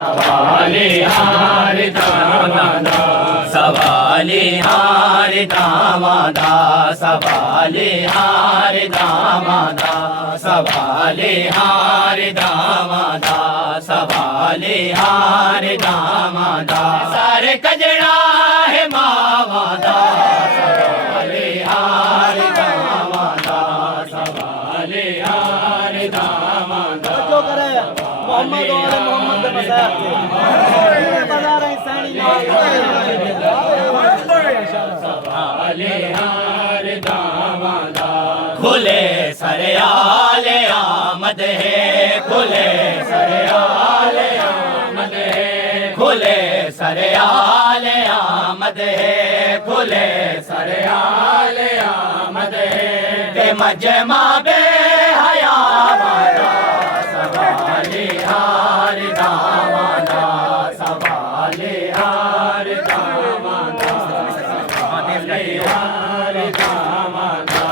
सवाले हार दामादा सवाले हार दामादा सवाले हार दामादा सवाले हार दामादा सवाले हार दामादा सारे कजड़ा है मावादा सवाले हार दामादा सवाले हार दामादा जो करे मोहम्मद वाले मोहम्मद के मसायख थे बाजार इंसानी सवाले हार दामादा खुले सरयाले आमद है खुले सरयाले आमद है खुले सरयाले आमद है खुले सरयाले आमद है के मजमा बे हया सवाले हार दामादा सवाले हार दामादा सवाले हार दामादा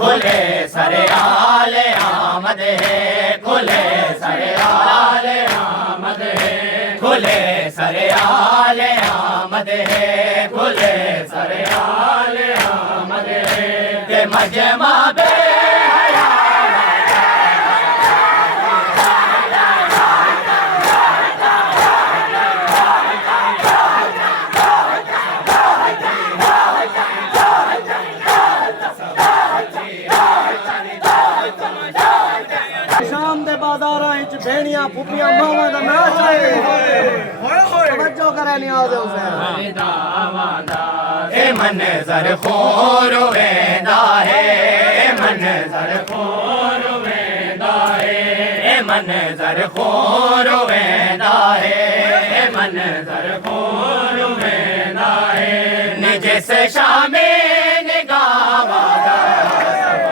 खुले सरयाले आमद है खुले सरयाले आमद है खुले सरयाले आमद है खुले सरयाले आमद है के मजमा बे शाम दे बाजारां विच भेड़ियां फुफियां मावां दा नाच आए तवज्जो करे नियाज़ हुसैन ए मंज़र खोर वेंदा है ए मंज़र खोर वेंदा है ए मंज़र खोर वेंदा है ए मंज़र खोर वेंदा है निजे से शामे निगाहवादा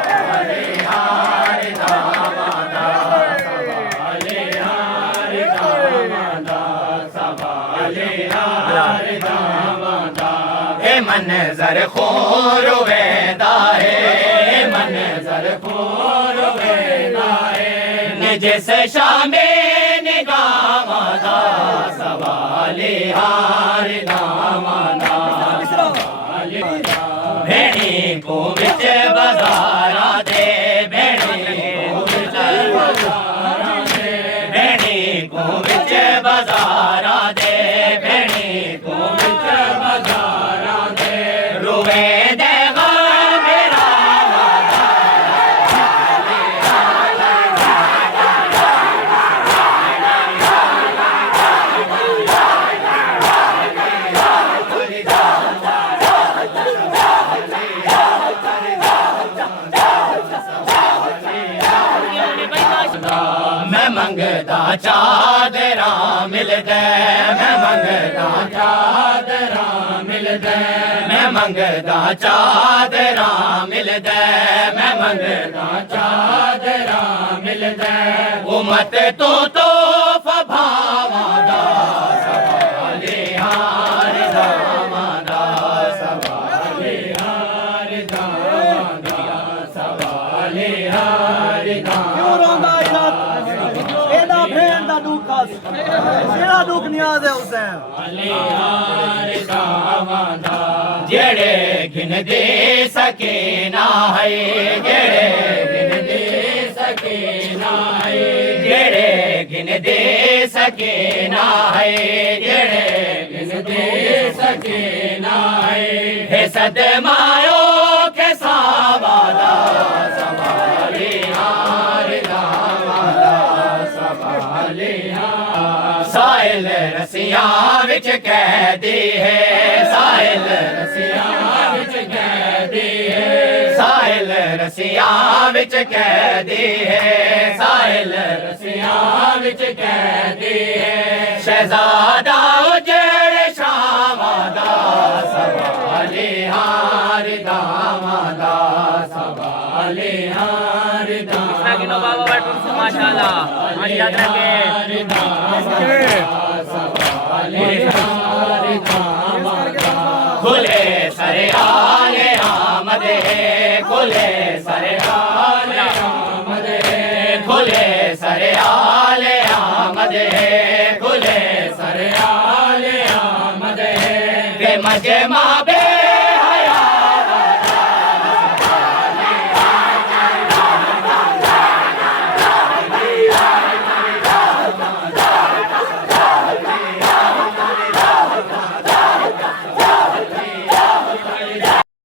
सवाले हार दामादा सवाले हार दामादा सवाले हार दामादा ए मंज़र खोर वेंदा है ए मंज़र खोर वेंदा है निजे से शामे निगाहवादा सवाले हार दामादा भेड़ी को बिच बाजारा दे भेड़ी को बिच बाजारा दे भेड़ी को बिच बाजारा दे भेड़ी को बिच बाजारा दे रुवे दे मेरा मैं मंगदा चादरा मिल दे मैं मंगदा चादरा मिल दे मैं मंगदा चादरा मिल दे मैं मंगदा चादरा मिल दे उमत तो भावादा सवाले हार दामादा सवाले हार दामादा सवाले हार क्यों रोंदा इलात एदा भेड़ दा दुख सेड़ा दुख नियाज़ हुसैन जेड़े गिन दे सके ना है जेड़े गिन दे सके ना है जेड़े गिन दे सके ना है जेड़े गिन दे सके ना है सदमायो के सावादा सवाले हार दामादा सवाले हार साहिल रसिया विच कैदी है साहिल रसिया विच कैदी है साहिल रसिया विच कैदी है साहिल रसिया विच कैदी है शहजादा उजड़ शामादा सवाले हार दामादा सवाले हार दामादा माशाल्लाह याद रखें खुले सरयाले आमद है खुले सरयाले आमद है खुले सरयाले आमद है खुले सरे आले आमद है के मजे माँ